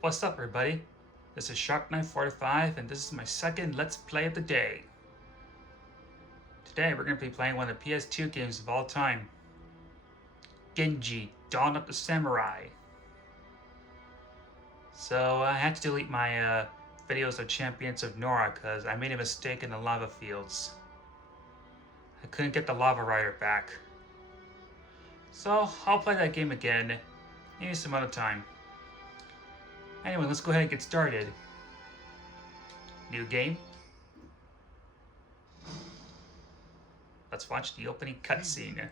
What's up, everybody? This is Shark945, and this is my second Let's Play of the day. Today, we're going to be playing one of the PS2 games of all time, Genji, Dawn of the Samurai. So, I had to delete my videos of Champions of Nora because I made a mistake in the lava fields. I couldn't get the lava rider back. So, I'll play that game again, maybe some other time. Anyway, let's go ahead and get started. New game. Let's watch the opening cutscene.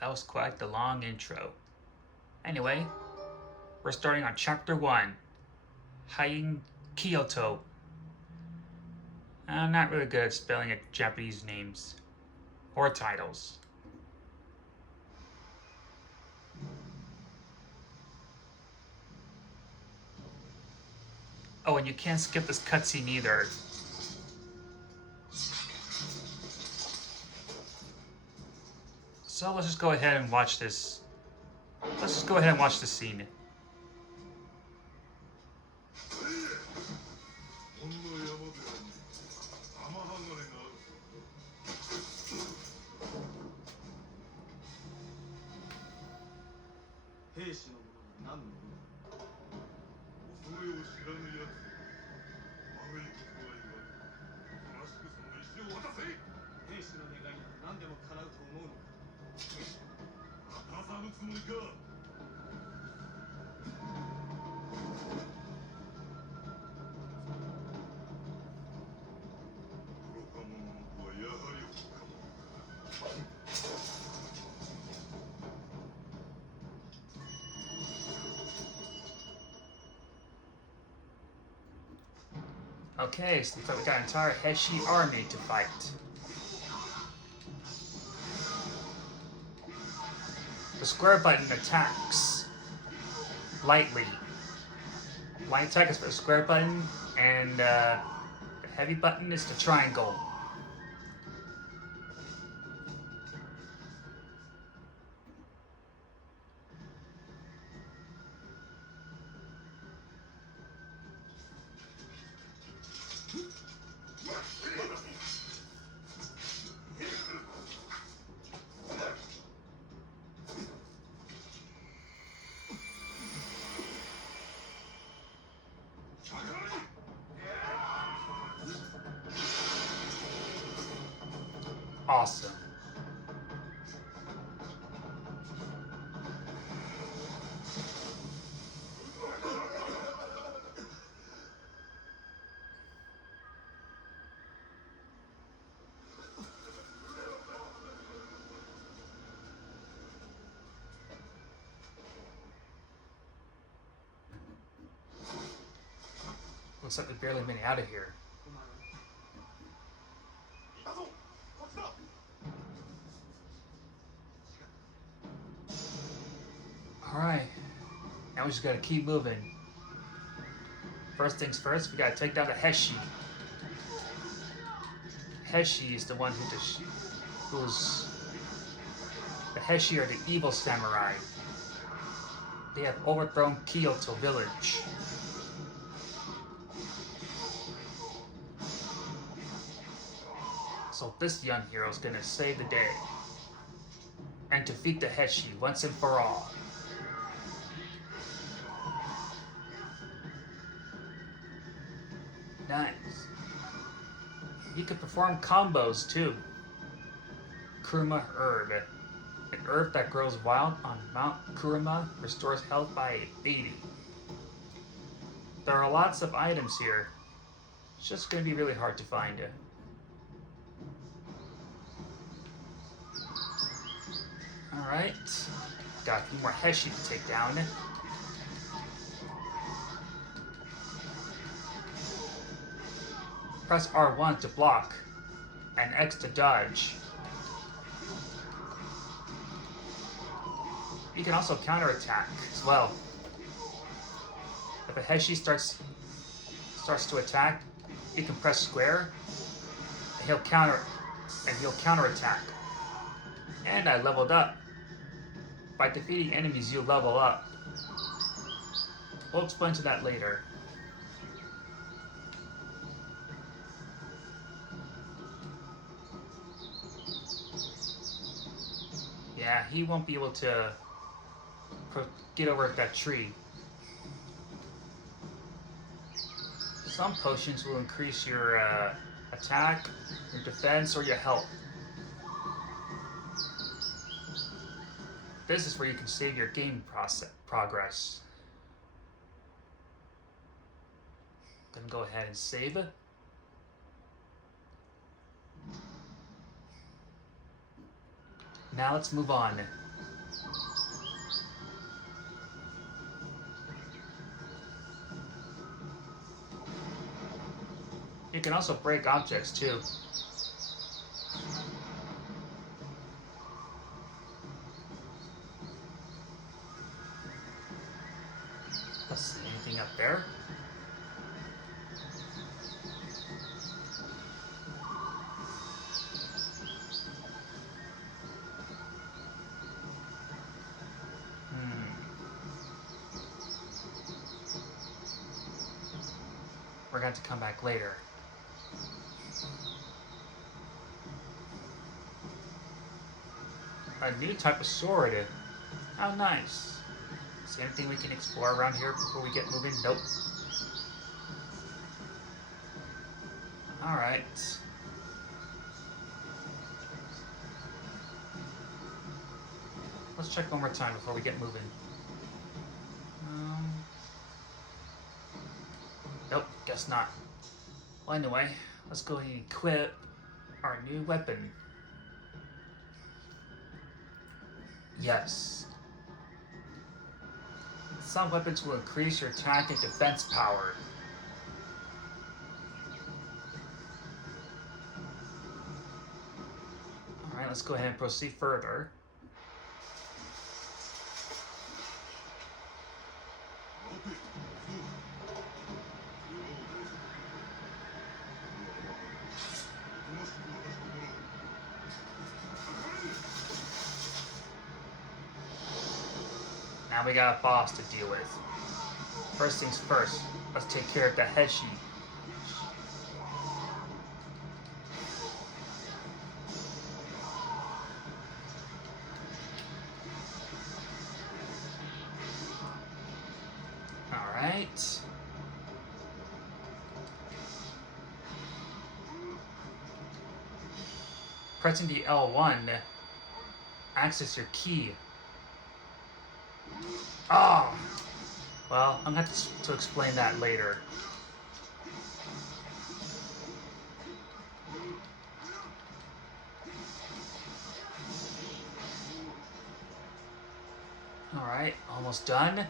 That was quite the long intro. Anyway, we're starting on Chapter 1, Haiin Kyoto. I'm not really good at spelling Japanese names or titles. Oh, and you can't skip this cutscene either. So let's just go ahead and watch this. Let's just go ahead and watch the scene. Heshiのものが何の意味だ。恐れを知らぬやつ。悪いことは言わぬ。おとなしくその石を渡せ。兵士の願いなら何でも叶うと思うのか。渡さぬつもりか。愚か者の子はやはり愚か者か。Okay, so looks like we got an entire Heshi army to fight. The square button attacks lightly. Light attack is for the square button, and the heavy button is the triangle. Awesome. Looks like we barely made it out of here. Alright, now we just gotta keep moving. First things first, we gotta take down the Heshi. Heshi is the one who's... The Heshi are the evil samurai. They have overthrown Kyoto village. So this young hero is gonna save the day and defeat the Heshi once and for all. Nice. He can perform combos too. Kuruma herb. An herb that grows wild on Mount Kuruma restores health by 80. There are lots of items here. It's just gonna be really hard to find it. Alright. Got a few more Heshi to take down. Press R1 to block, and X to dodge. You can also counterattack as well. If a Heshi starts to attack, you can press square, and he'll counterattack. And I leveled up. By defeating enemies, you level up. We'll explain to that later. Yeah, he won't be able to get over that tree. Some potions will increase your attack, your defense, or your health. This is where you can save your game progress. Gonna go ahead and save it. Now let's move on. You can also break objects too. Let's see, anything up there? we're going to come back later. A new type of sword. How nice. Is there anything we can explore around here before we get moving? Nope. Alright. Let's check one more time before we get moving. Nope, guess not. Well, anyway, let's go ahead and equip our new weapon. Yes. Some weapons will increase your attack and defense power. Alright, let's go ahead and proceed further. Now we got a boss to deal with. First things first, let's take care of the Heshi. Alright. Pressing the L1 access your key. Oh! Well, I'm going to have to explain that later. Alright, almost done.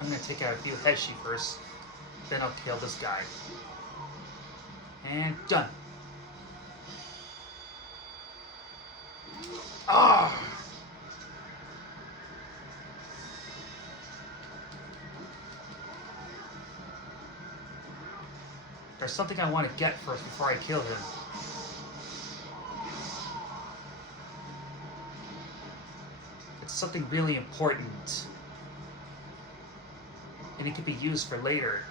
I'm gonna take out a few Heshi first, then I'll kill this guy. And done. Ah! There's something I want to get first before I kill him. It's something really important. And it could be used for later.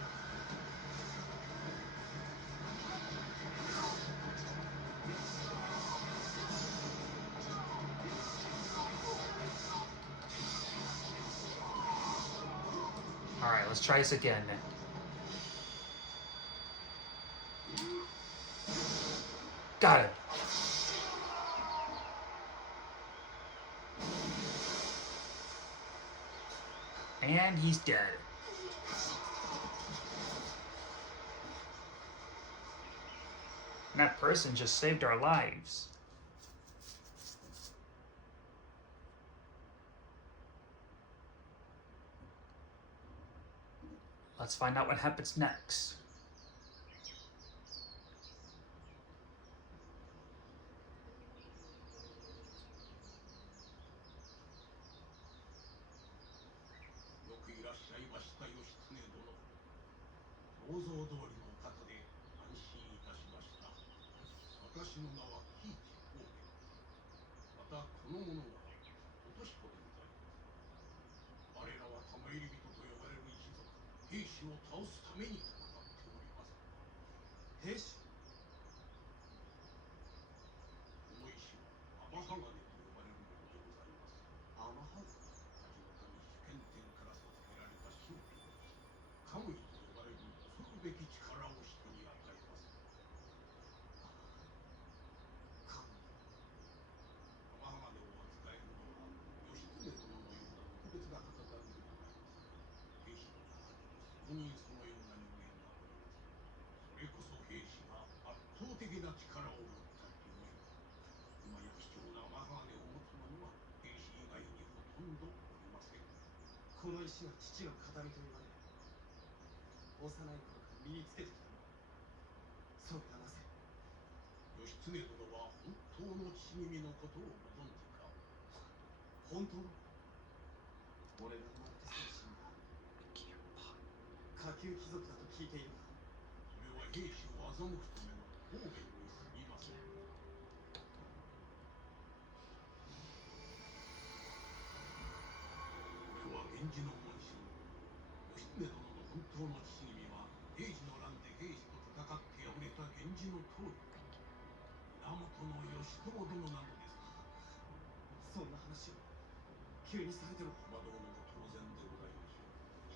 Alright, let's try this again. Got it. And he's dead. And that person just saved our lives. Let's find out what happens next. Heshi? カムイと呼ばれる恐るべき力を人に与えます。カムイ。amaghameを扱えるのは義経殿のような特別な方だけではない。兵士の中にも数人そのような人間がおります。それこそ兵士が圧倒的な力を持ったゆえ。今や貴重なamaghameを持つ者は兵士以外にほとんどおりません。この石は父の形見と言われ、幼い頃から身につけてきたの。それがなぜ義経殿は本当の父君のことをご存知か。本当の俺が生まれてすぐ死んだ下級貴族だと聞いているが。それは兵士を欺くための方言に過ぎません。これは源氏の紋章。義経殿の本当の父君は平治の乱で兵士と戦って敗れた源氏の通り源義朝殿なのです。そんな話を急にされても戸惑うのも当然でございま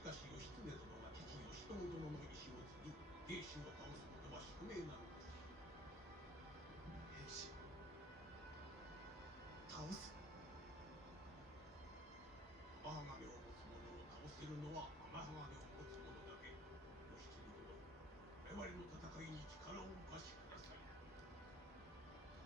しょう。しかし義経殿が父義朝殿の意志を継ぎ兵士を倒すことは宿命なのです。兵士倒す。天鋼を持つ者を倒せるのは天鋼を持つ者だけ。義経殿、我々の戦いに力をお貸しください。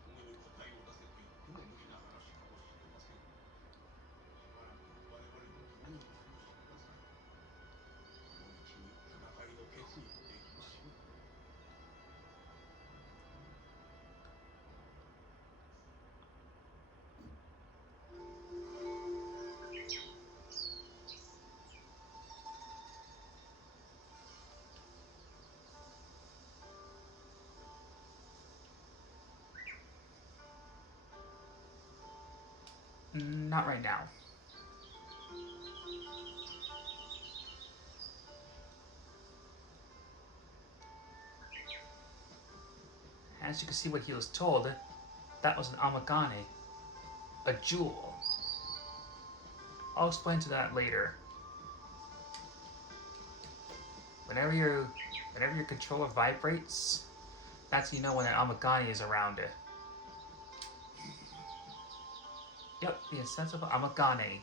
すぐに答えを出せと言っても無理な話かもしれません。しばらく我々と共にお過ごしください。このうちに戦いの決意をできましょう。Not right now. As you can see what he was told, that was an amaghame, a jewel. I'll explain to that later. Whenever your controller vibrates, that's you know when an amaghame is around it. Yep, the insensible amaghame.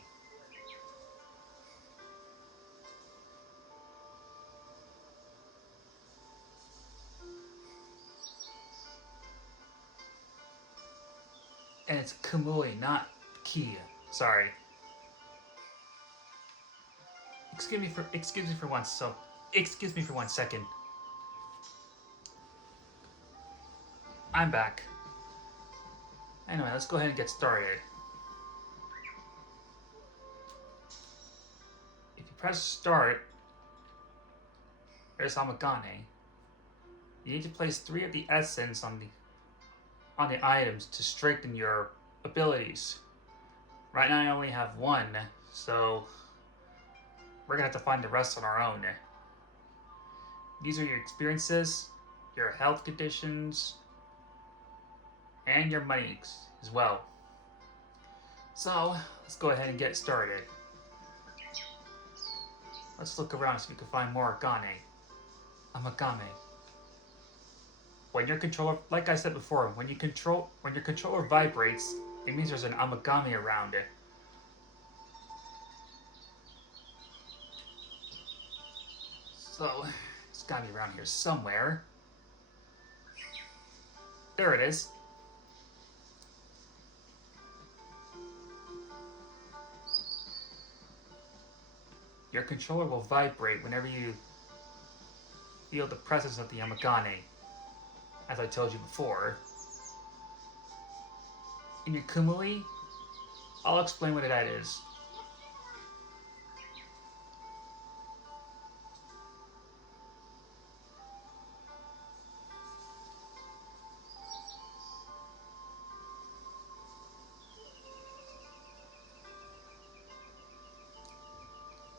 And it's Kamui, not Ki. Sorry. Excuse me for one second. I'm back. Anyway, let's go ahead and get started. If you press start, there's amaghame. You need to place 3 of the essence on the items to strengthen your abilities. Right now I only have 1, so we're gonna have to find the rest on our own. These are your experiences, your health conditions, and your money as well. So let's go ahead and get started. Let's look around so we can find more amaghame. When your controller, like I said before, when your controller vibrates, it means there's an amaghame around it. So it's gotta be around here somewhere. There it is. Your controller will vibrate whenever you feel the presence of the amaghame, as I told you before. In your Kumui, I'll explain what that is.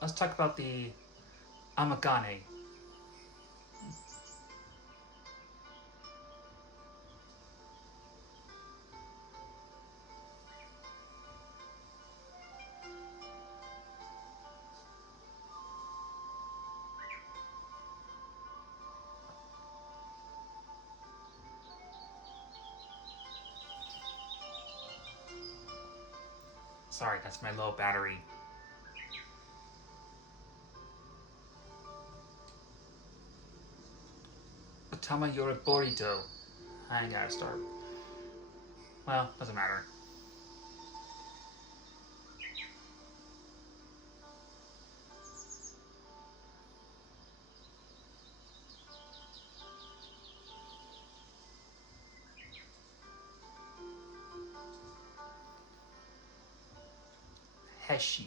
Let's talk about the amaghame. Sorry, that's my low battery. Tama Yoriborito. I gotta start. Well, doesn't matter. Heshi.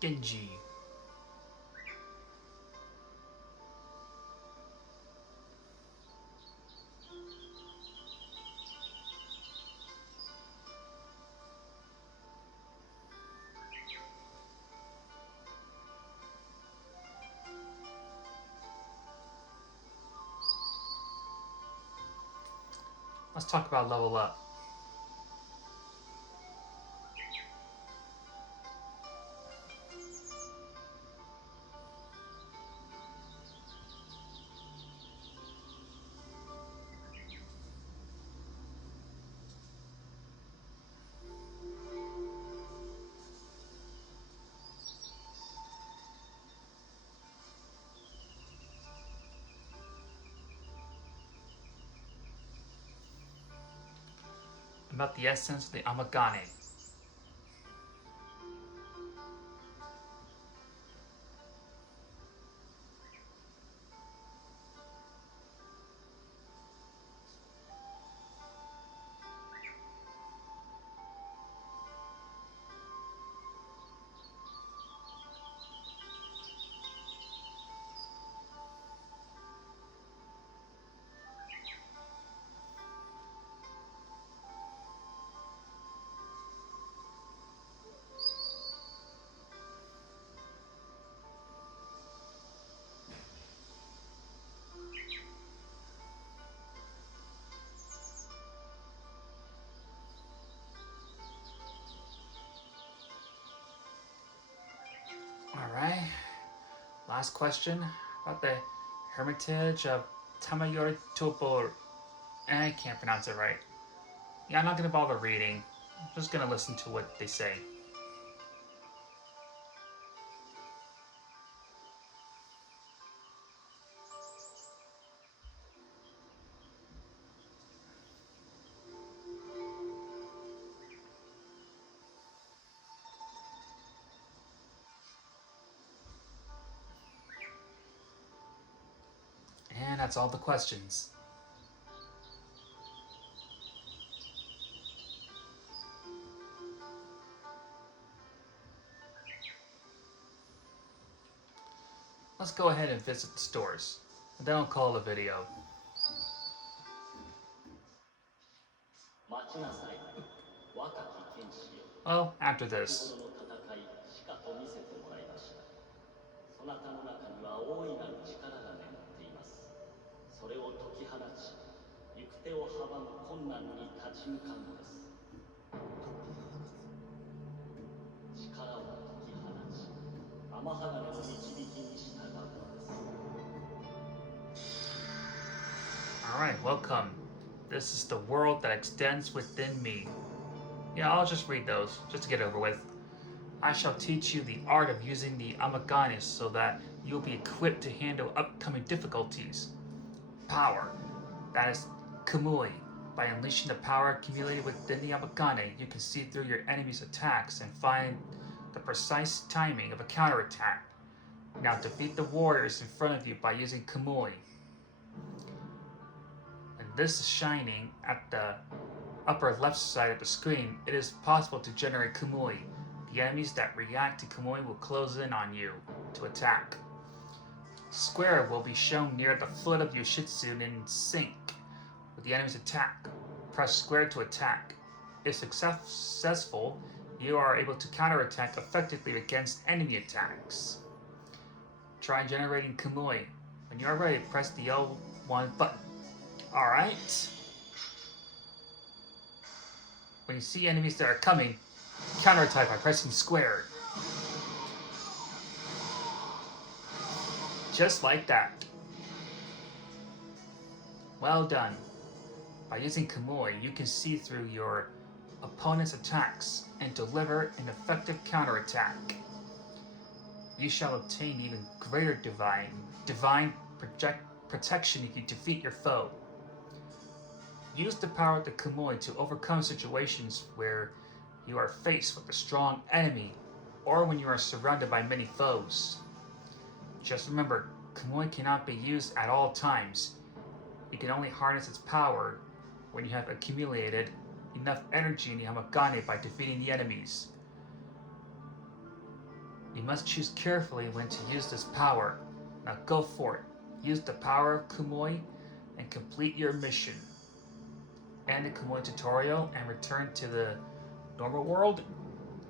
Genji. Let's talk about level up. About the essence of the amaghame. Alright. Last question about the Hermitage of Tamayoritopo. I can't pronounce it right. Yeah, I'm not gonna bother reading. I'm just gonna listen to what they say. And that's all the questions. Let's go ahead and visit the stores. And then I'll call it a video. Well, after this. そなたの中には大いなる力が眠っています。それを解き放ち、行く手を阻む困難に立ち向かうのです。力を解き放ち、天鋼の導きに従うのです。Alright, welcome. This is the world that extends within me. Yeah, I'll just read those, just to get over with. I shall teach you the art of using the amaghame so that you'll be equipped to handle upcoming difficulties. Power. That is Kamui. By unleashing the power accumulated within the amaghame, you can see through your enemy's attacks and find the precise timing of a counterattack. Now defeat the warriors in front of you by using Kamui. And this is shining at the upper left side of the screen. It is possible to generate Kamui. The enemies that react to Kamui will close in on you to attack. Square will be shown near the foot of Yoshitsunne in sync with the enemy's attack. Press square to attack. If successful, you are able to counterattack effectively against enemy attacks. Try generating Kamui. When you are ready, press the L1 button. Alright. When you see enemies that are coming, counterattack by pressing square. Just like that. Well done. By using Kamui, you can see through your opponent's attacks and deliver an effective counterattack. You shall obtain even greater divine protection if you defeat your foe. Use the power of the Kamui to overcome situations where you are faced with a strong enemy or when you are surrounded by many foes. Just remember, Kamui cannot be used at all times. You can only harness its power when you have accumulated enough energy in the amaghame by defeating the enemies. You must choose carefully when to use this power. Now go for it. Use the power of Kumoi and complete your mission. End the Kumoi tutorial and return to the normal world?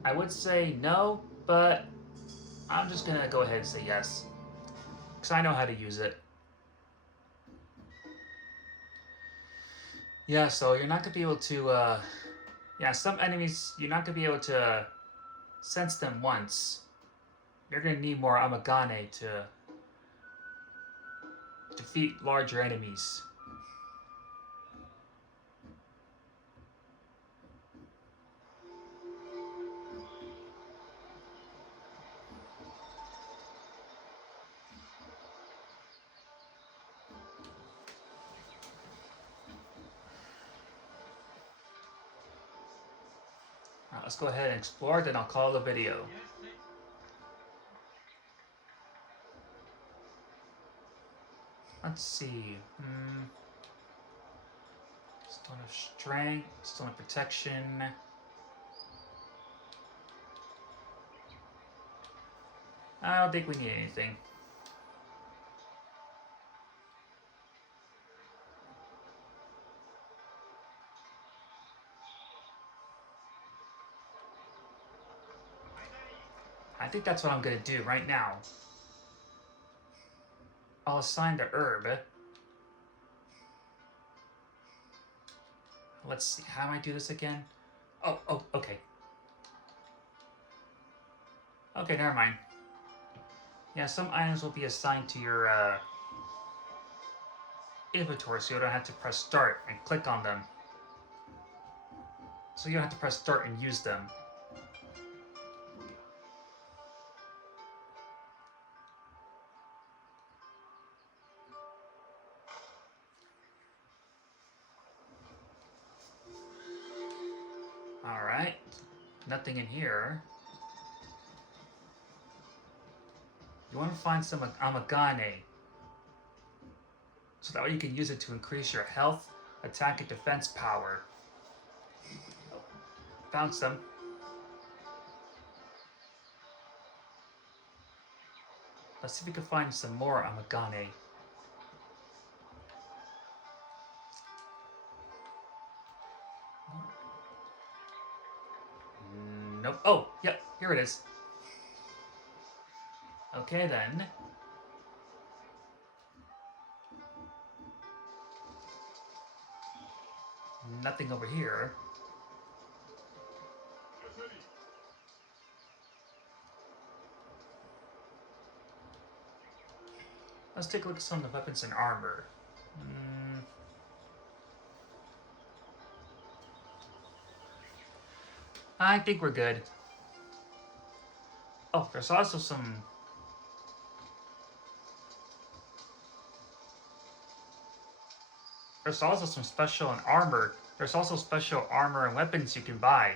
I would say no, but I'm just gonna go ahead and say yes. Because I know how to use it. Yeah, so you're not gonna be able to, yeah, some enemies, you're not gonna be able to sense them once. You're gonna need more amaghame to defeat larger enemies. Alright, let's go ahead and explore, then I'll call the video. Let's see. Stone of Strength, Stone of Protection. I don't think we need anything. I think that's what I'm gonna do right now. I'll assign the herb. Let's see, how do I do this again? Oh, okay. Okay, never mind. Yeah, some items will be assigned to your inventory, so you don't have to press start and click on them. So you don't have to press start and use them. Alright, nothing in here. You want to find some amaghame, so that way you can use it to increase your health, attack, and defense power. Found some. Let's see if we can find some more amaghame. Nope. Oh, yep, here it is. Okay then. Nothing over here. Let's take a look at some of the weapons and armor. I think we're good. Oh, there's also some... There's also some special and armor. There's also special armor and weapons you can buy.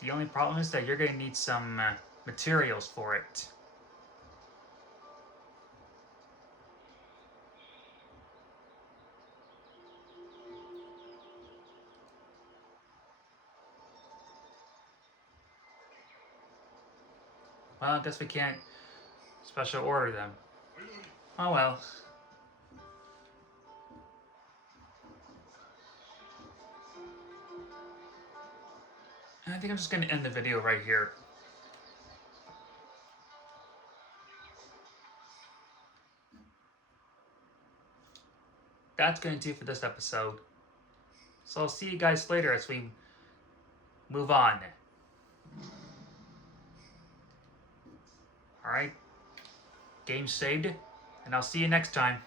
The only problem is that you're going to need some materials for it. Well, I guess we can't special order them. Oh well. I think I'm just going to end the video right here. That's going to do for this episode. So I'll see you guys later as we move on. Alright. Game saved, and I'll see you next time.